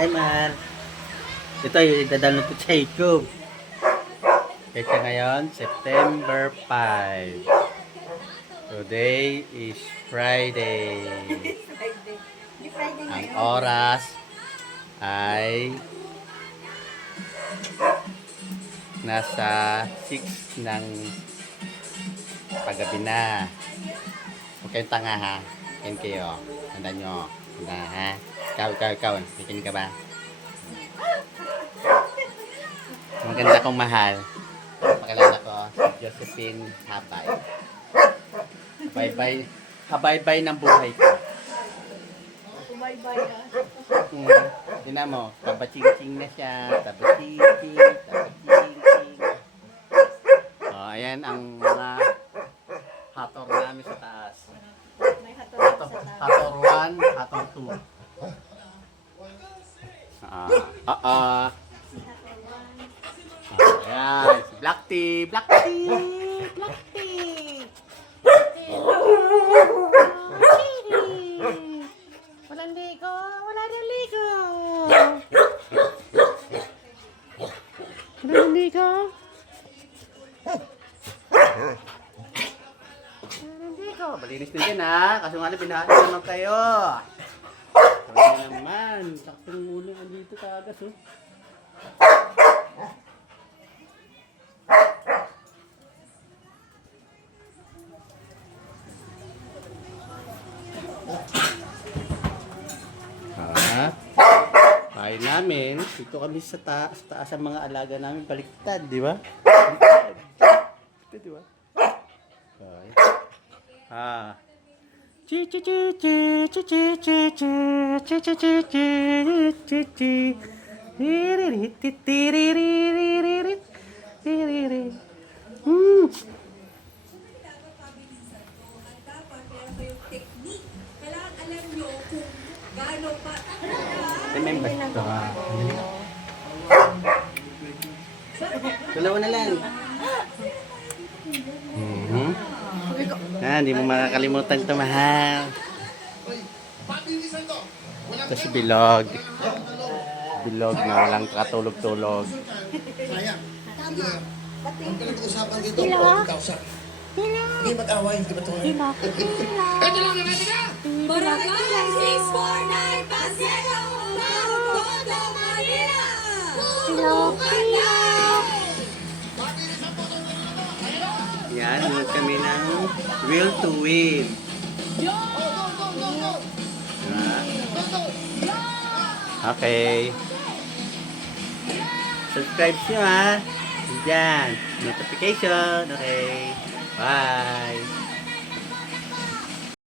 Ay man. Ito yung idadalo ko sa YouTube. Kaya ngayon, September 5. Today is Friday. Ang oras ay nasa 6 ng paggabi na. Huwag kayong tanga ha. Kain kayo. Tanda nyo. Tanda ha. Ikaw. Bikin ka ba? Maganda kong mahal. Pakilala ko si Josephine Habay. Habay-bay ng buhay ko. Bye-bye ah. Tingnan mo, tabaching-ching na siya. Tabaching-ching. Ayan ang mga hator namin sa taas. May hator sa taas. Hator 1, hator 2. Ayan, si Black Tea. Walang ligo. Wala rin ligo. Walang ligo. Malinis na dyan ha. Kaso nga na binahati naman kayo. Kaya naman. Saktong muna andito kagas oh. Bahay namin, dito kami sa taas ang mga alaga namin baliktad, di ba? Baliktad, di ba? Okay. Remember ito ha. Dalawa na lang. Hindi mo makakalimutan ito, mahal. Ito si Bilog. Bilog na walang katulog-tulog. Bilog. Hindi mag-away, hindi ba ito? Bilog. Ito lang, natin na! Barangay 649 Paseo, Todo Manila! Bilog. Yan, nunod kami ng Will to Win. Okay. Subscribe nyo ha. Diyan. Notification. Okay. Bye.